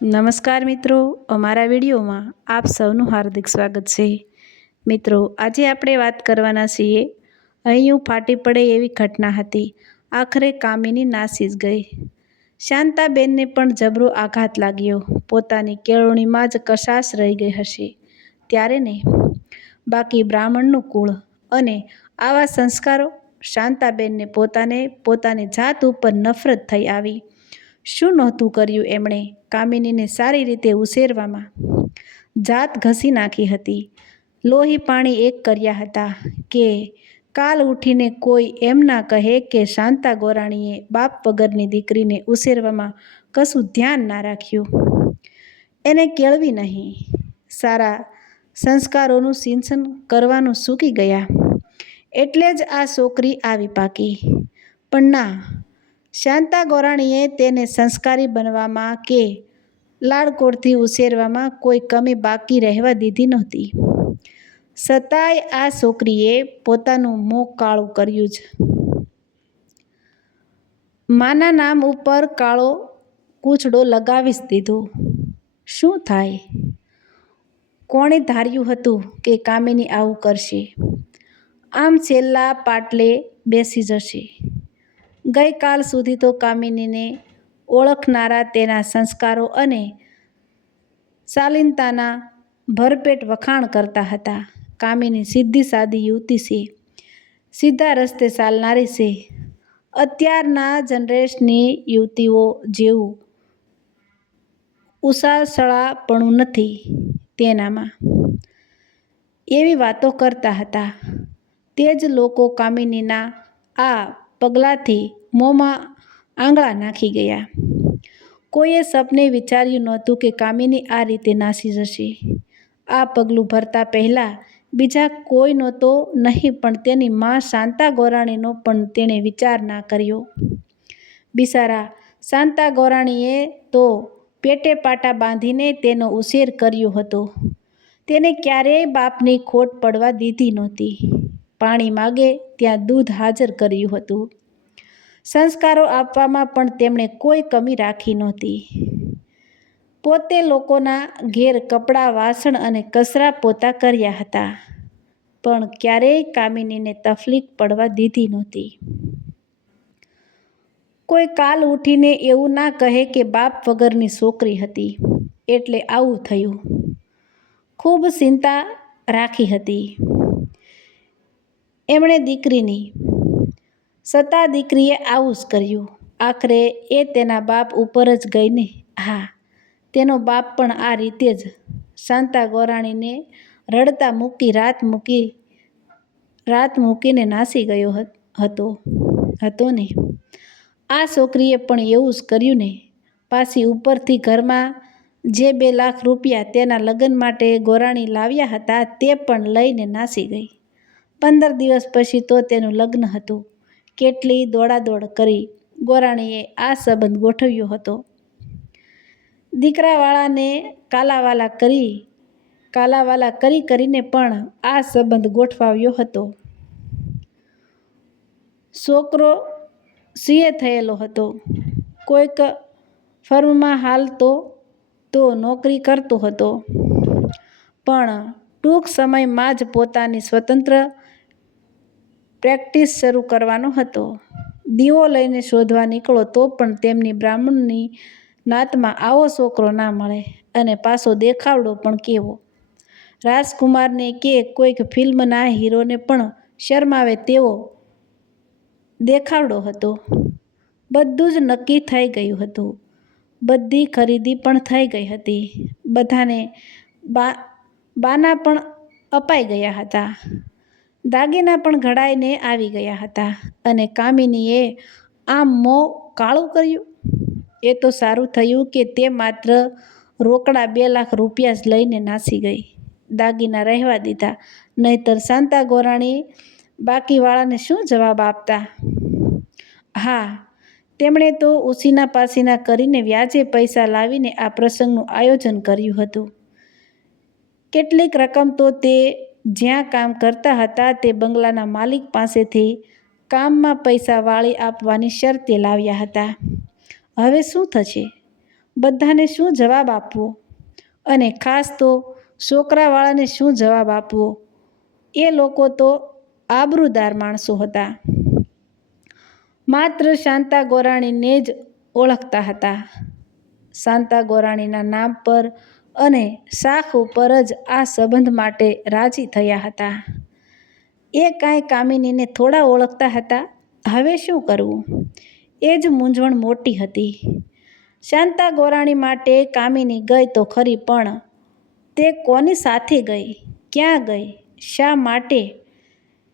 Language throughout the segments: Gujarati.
નમસ્કાર મિત્રો, અમારા વિડીયોમાં આપ સૌનું હાર્દિક સ્વાગત છે। મિત્રો, આજે આપણે વાત કરવાના છીએ અહીંયું ફાટી પડે એવી ઘટના હતી। આખરે કામિની નાસી જ ગઈ। શાંતાબેનને પણ જબરો આઘાત લાગ્યો। પોતાની કેળવણીમાં જ કશાશ રહી ગઈ હશે ત્યારે ને। બાકી બ્રાહ્મણનું કુળ અને આવા સંસ્કારો! શાંતાબેનને પોતાની જાત ઉપર નફરત થઈ આવી। શું નહોતું કર્યું એમણે કામિનીને સારી રીતે ઉછેરવામાં? જાત ઘસી નાખી હતી, લોહી પાણી એક કર્યા હતા કે કાલ ઉઠીને કોઈ એમ ના કહે કે શાંતા ગોરાણીએ બાપ વગરની દીકરીને ઉછેરવામાં કશું ધ્યાન ના રાખ્યું, એને કેળવી નહીં, સારા સંસ્કારોનું સિંચન કરવાનું ચૂકી ગયા એટલે જ આ છોકરી આવી પાકી। પણ ના, શાંતા ગોરાણીએ તેને સંસ્કારી બનવામાં કે લાડકોડથી ઉછેરવામાં કોઈ કમી બાકી રહેવા દીધી નહોતી। છતાંય આ છોકરીએ પોતાનું મોં કાળું કર્યું જ। માના નામ ઉપર કાળો કૂચડો લગાવી જ દીધો। શું થાય? કોણે ધાર્યું હતું કે કામિની આવું કરશે? આમ છેલ્લા પાટલે બેસી જશે? ગઈકાલ સુધી તો કામિનીને ઓળખનારા તેના સંસ્કારો અને શાલીનતાના ભરપેટ વખાણ કરતા હતા। કામિની સીધી સાદી યુવતી છે, સીધા રસ્તે ચાલનારી છે। અત્યારના જનરેશનની યુવતીઓ જેવું ઉછાળપણું નથી તેનામાં, એવી વાતો કરતા હતા। તે જ લોકો કામિનીના આ પગલાંથી મોંમાં આંગળા નાખી ગયા। કોઈએ સપને વિચાર્યું નહોતું કે કામિની આ રીતે નાસી જશે। આ પગલું ભરતા પહેલાં બીજા કોઈનો તો નહીં પણ તેની મા શાંતા ગોરાણીનો પણ તેણે વિચાર ના કર્યો। બિચારા શાંતા ગોરાણીએ તો પેટે પાટા બાંધીને તેનો ઉછેર કર્યો હતો। તેને ક્યારેય બાપની ખોટ પડવા દીધી નહોતી। પાણી માગે ત્યાં દૂધ હાજર કર્યું હતું। સંસ્કારો આપવામાં પણ તેમણે કોઈ કમી રાખી નહોતી। પોતે લોકોના ઘેર કપડાં, વાસણ અને કચરા પોતા કર્યા હતા, પણ ક્યારેય કામિનીને તકલીફ પડવા દીધી નહોતી। કોઈ કાલ ઉઠીને એવું ના કહે કે બાપ વગરની છોકરી હતી એટલે આવું થયું। ખૂબ ચિંતા રાખી હતી એમણે દીકરીની, છતાં દીકરીએ આવું જ કર્યું। આખરે એ તેના બાપ ઉપર જ ગઈ ને? હા, તેનો બાપ પણ આ રીતે જ શાંતા ગોરાણીને રડતા મૂકી રાત મૂકીને નાસી ગયો હતો ને? આ છોકરીએ પણ એવું જ કર્યું ને? પાછી ઉપરથી ઘરમાં જે 2 લાખ રૂપિયા તેના લગ્ન માટે ગોરાણી લાવ્યા હતા તે પણ લઈને નાસી ગઈ। 15 દિવસ પછી તો તેનું લગ્ન હતું। કેટલી દોડાદોડ કરી ગોરાણીએ આ સંબંધ ગોઠવ્યો હતો। દીકરાવાળાને કાલાવાલા કરીને પણ આ સંબંધ ગોઠવાયો હતો। છોકરો સીએ થયેલો હતો, કોઈક ફર્મમાં હાલ તો નોકરી કરતો હતો, પણ ટૂંક સમયમાં જ પોતાની સ્વતંત્ર પ્રેક્ટિસ શરૂ કરવાનો હતો। દીવો લઈને શોધવા નીકળો તો પણ તેમની બ્રાહ્મણની નાતમાં આવો છોકરો ના મળે, અને પાછો દેખાવડો પણ કેવો! રાજકુમારને કે કોઈક ફિલ્મના હીરોને પણ શરમાવે તેવો દેખાવડો હતો। બધું જ નક્કી થઈ ગયું હતું। બધી ખરીદી પણ થઈ ગઈ હતી। બધાને બાના પણ અપાઈ ગયા હતા। દાગીના પણ ઘડાઈને આવી ગયા હતા, અને કામિનીએ આમ મોં કાળું કર્યું? એ તો સારું થયું કે તે માત્ર રોકડા 2 લાખ રૂપિયા જ લઈને નાસી ગઈ। દાગીના રહેવા દીધા, નહીંતર શાંતા ગોરાણી બાકીવાળાને શું જવાબ આપતા? હા, તેમણે તો ઉછીના પાછીના કરીને વ્યાજે પૈસા લાવીને આ પ્રસંગનું આયોજન કર્યું હતું। કેટલીક રકમ તો તે જ્યાં કામ કરતા હતા તે બંગલાના માલિક પાસેથી કામમાં પૈસા વાળી આપવાની શરતે લાવ્યા હતા। હવે શું થશે? બધાને શું જવાબ આપવો, અને ખાસ તો છોકરાવાળાને શું જવાબ આપવો? એ લોકો તો આબરૂદાર માણસો હતા. માત્ર શાંતા ગોરાણીને જ ઓળખતા હતા. શાંતા ગોરાણીના નામ પર અને શાખ ઉપર જ આ સંબંધ માટે રાજી થયા હતા. એ કાંઈ કામિનીને થોડા ઓળખતા હતા. હવે શું કરવું, એ જ મૂંઝવણ મોટી હતી. શાંતા ગોરાણી માટે કામિની ગઈ તો ખરી, પણ તે કોની સાથે ગઈ, ક્યાં ગઈ, શા માટે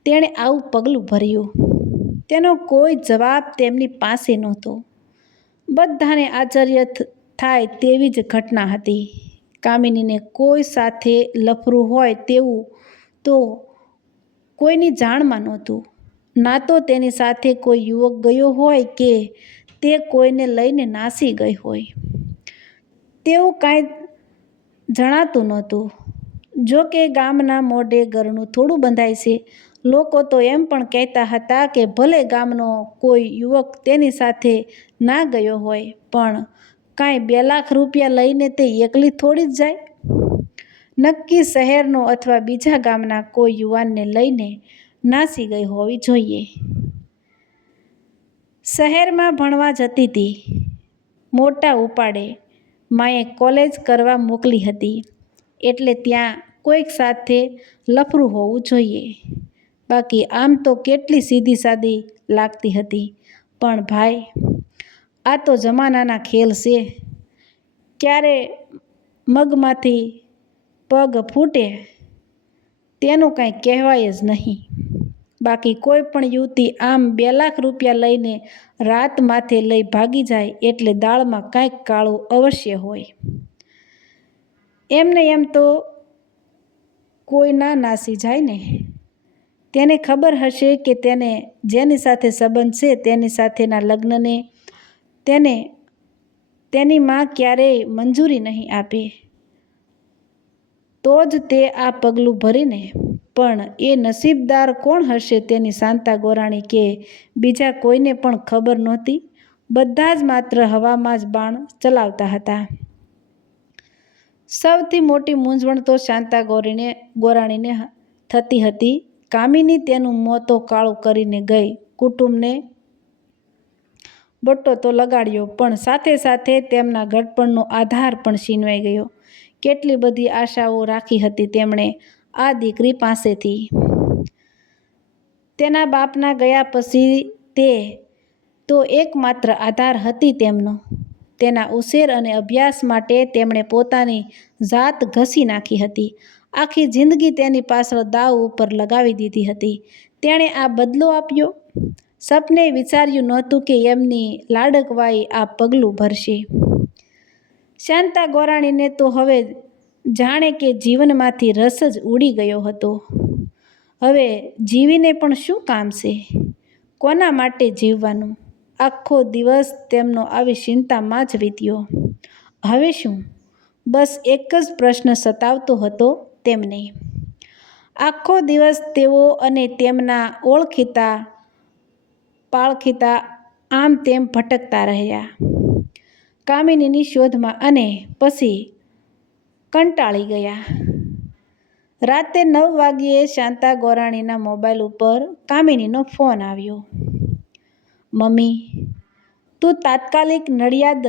તેણે આવું પગલું ભર્યું? તેનો કોઈ જવાબ તેમની પાસે નહોતો. બધાને આશ્ચર્ય થાય તેવી જ ઘટના હતી. કામિનીને કોઈ સાથે લફરું હોય તેવું તો કોઈની જાણમાં નહોતું. ના તો તેની સાથે કોઈ યુવક ગયો હોય કે તે કોઈને લઈને નાસી ગઈ હોય, તેવું કાંઈ જણાતું નહોતું. જો કે ગામના મોઢે ઘરનું થોડું બંધાય છે. લોકો તો એમ પણ કહેતા હતા કે ભલે ગામનો કોઈ યુવક તેની સાથે ના ગયો હોય, પણ કાંઈ 2 લાખ રૂપિયા લઈને તે એકલી થોડી જ જાય? નક્કી શહેરનો અથવા બીજા ગામના કોઈ યુવાનને લઈને નાસી ગઈ હોવી જોઈએ. શહેરમાં ભણવા જતી હતી. મોટા ઉપાડે માએ કોલેજ કરવા મોકલી હતી, એટલે ત્યાં કોઈક સાથે લફરું હોવું જોઈએ. બાકી આમ તો કેટલી સીધી સાદી લાગતી હતી. પણ ભાઈ, આ તો જમાનાના ખેલ છે. ક્યારે મગમાંથી પગ ફૂટે તેનું કાંઈ કહેવાય જ નહીં. બાકી કોઈ પણ યુવતી આમ 2 લાખ રૂપિયા લઈને રાત માથે લઈ ભાગી જાય એટલે દાળમાં કાંઈક કાળું અવશ્ય હોય. એમને એમ તો કોઈ ના નાસી જાય ને? તેને ખબર હશે કે તેને જેની સાથે સંબંધ છે તેની સાથેના લગ્નને તેની માં ક્યારેય મંજૂરી નહીં આપે. તો જ તે આ પગલું ભરીને. પણ એ નસીબદાર કોણ હશે તેની શાંતા ગોરાણી કે બીજા કોઈને પણ ખબર નહોતી. બધા જ માત્ર હવામાં જ બાણ ચલાવતા હતા. સૌથી મોટી મૂંઝવણ તો શાંતા ગોરાણીને થતી હતી. કામિની તેનું મોં તો કાળું કરીને ગઈ. કુટુંબને બટ્ટો તો લગાડ્યો, પણ સાથે સાથે તેમના ઘડપણનો આધાર પણ છીનવાઈ ગયો. કેટલી બધી આશાઓ રાખી હતી તેમણે આ દીકરી પાસેથી. તેના બાપના ગયા પછી તે તો એકમાત્ર આધાર હતી તેમનો. તેના ઉછેર અને અભ્યાસ માટે તેમણે પોતાની જાત ઘસી નાખી હતી. આખી જિંદગી તેની પાછળ દાવ ઉપર લગાવી દીધી હતી. તેણે આ બદલો આપ્યો? સપને વિચાર્યું નહોતું કે એમની લાડકવાઈ આ પગલું ભરશે. શાંતા ગોરાણીને તો હવે જાણે કે જીવનમાંથી રસ જ ઉડી ગયો હતો. હવે જીવીને પણ શું કામ છે? કોના માટે જીવવાનું? આખો દિવસ તેમનો આવી ચિંતામાં જ વીત્યો. હવે શું? બસ એક જ પ્રશ્ન સતાવતો હતો તેમને. આખો દિવસ તેઓ અને તેમના ઓળખીતા પાળખીતા આમ તેમ ભટકતા રહ્યા કામિનીની શોધમાં, અને પછી કંટાળી ગયા. રાતે 9 વાગ્યે શાંતા ગોરાણીના મોબાઈલ ઉપર કામિનીનો ફોન આવ્યો. મમ્મી, તું તાત્કાલિક નડિયાદ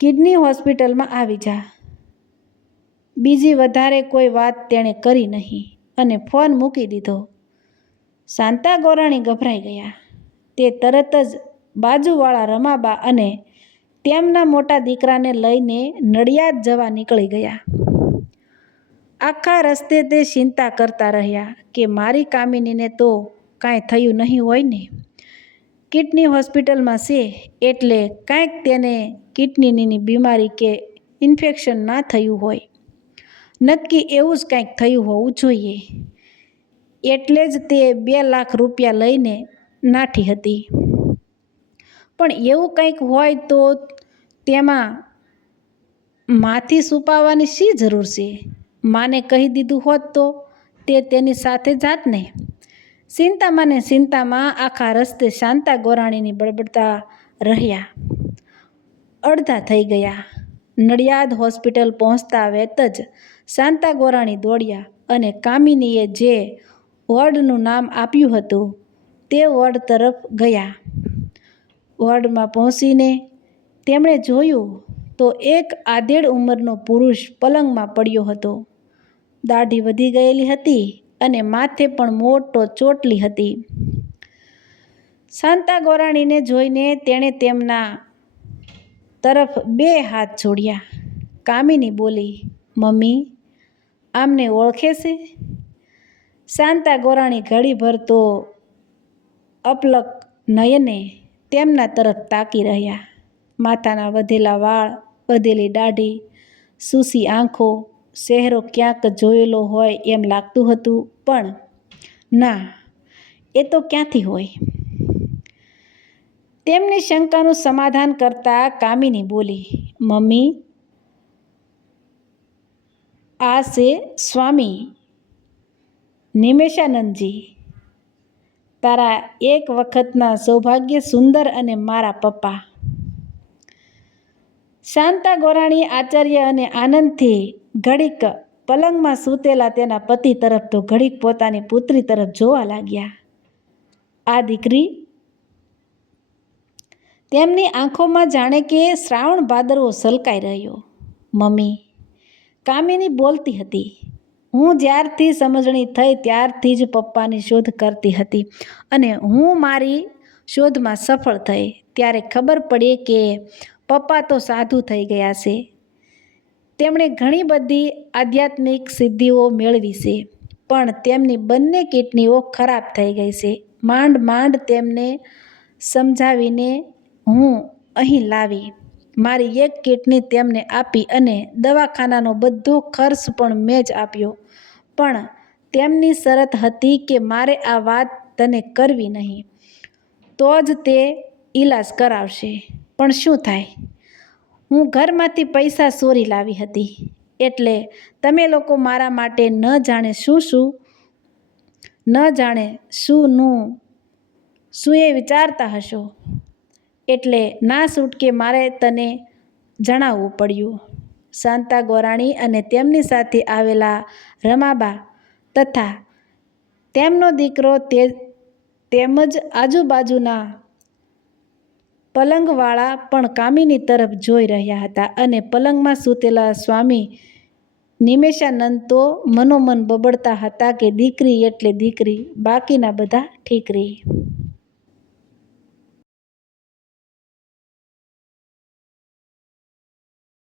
કિડની હોસ્પિટલમાં આવી જા. બીજી વધારે કોઈ વાત તેણે કરી નહીં અને ફોન મૂકી દીધો. શાંતા ગોરાણી ગભરાઈ ગયા. તે તરત જ બાજુવાળા રમાબા અને તેમના મોટા દીકરાને લઈને નડિયાદ જવા નીકળી ગયા. આખા રસ્તે તે ચિંતા કરતા રહ્યા કે મારી કામિનીને તો કાંઈ થયું નહીં હોય ને? કિડની હોસ્પિટલમાં છે એટલે કાંઈક તેને કિડનીની બીમારી કે ઇન્ફેક્શન ના થયું હોય. નક્કી એવું જ કાંઈક થયું હોવું જોઈએ. એટલે જ તે 2 લાખ રૂપિયા લઈને નાઠી હતી. પણ એવું કંઈક હોય તો તેમાં માથી છુપાવવાની શી જરૂર છે? માને કહી દીધું હોત તો તે તેની સાથે જાત ને? ચિંતામાં આખા રસ્તે શાંતા ગોરાણીની બળબડતા રહ્યા. અડધા થઈ ગયા. નડિયાદ હોસ્પિટલ પહોંચતા વેત જ શાંતા ગોરાણી દોડ્યા અને કામિનીએ જે વોર્ડનું નામ આપ્યું હતું તે વોર્ડ તરફ ગયા. વોર્ડમાં પહોંચીને તેમણે જોયું તો એક આધેડ ઉંમરનો પુરુષ પલંગમાં પડ્યો હતો. દાઢી વધી ગયેલી હતી અને માથે પણ મોટો ચોટલી હતી. શાંતા ગોરાણીને જોઈને તેણે તેમના તરફ 2 હાથ જોડ્યા. કામિની બોલી, મમ્મી, આમને ઓળખે છે? શાંતા ગોરાણી ઘડીભર તો અપલક નયને તેમના તરફ તાકી રહ્યા. માથાના વધેલા વાળ, વધેલી દાઢી, સૂસી આંખો, ચહેરો ક્યાંક જોયેલો હોય એમ લાગતું હતું, પણ ના, એ તો ક્યાંથી હોય? તેમની શંકાનું સમાધાન કરતા કામિની બોલી, મમ્મી, આ છે સ્વામી નિમેશાનંદજી, તારા એક વખતના સૌભાગ્ય સુંદર અને મારા પપ્પા. શાંતા ગોરાણી આશ્ચર્ય અને આનંદથી ઘડીક પલંગમાં સૂતેલા તેના પતિ તરફ તો ઘડીક પોતાની પુત્રી તરફ જોવા લાગ્યા. આ દીકરી? તેમની આંખોમાં જાણે કે શ્રાવણ ભાદરવો સલકાઈ રહ્યો. મમ્મી, કામિની બોલતી હતી, હું જ્યારથી સમજણી થઈ ત્યારથી જ પપ્પાની શોધ કરતી હતી અને હું મારી શોધમાં સફળ થઈ ત્યારે ખબર પડી કે પપ્પા તો સાધુ થઈ ગયા છે. તેમણે ઘણી બધી આધ્યાત્મિક સિદ્ધિઓ મેળવી છે, પણ તેમની બંને કિડનીઓ ખરાબ થઈ ગઈ છે. માંડ માંડ તેમને સમજાવીને હું અહીં લાવી. મારી એક કિડની તેમને આપી અને દવાખાનાનો બધો ખર્ચ પણ મેં જ આપ્યો. પણ તેમની શરત હતી કે મારે આ વાત તને કરવી નહીં, તો જ તે ઈલાજ કરાવશે. પણ શું થાય? હું ઘરમાંથી પૈસા ચોરી લાવી હતી, એટલે તમે લોકો મારા માટે ન જાણે શું એ વિચારતા હશો, એટલે ના છૂટકે મારે તને જણાવવું પડ્યું. શાંતા ગોરાણી અને તેમની સાથે આવેલા રમાબા તથા તેમનો દીકરો તેમજ આજુબાજુના પલંગવાળા પણ કામિની તરફ જોઈ રહ્યા હતા અને પલંગમાં સૂતેલા સ્વામી નિમેશાનંદ તો મનોમન બબડતા હતા કે દીકરી એટલે દીકરી, બાકીના બધા ઠીક રહી.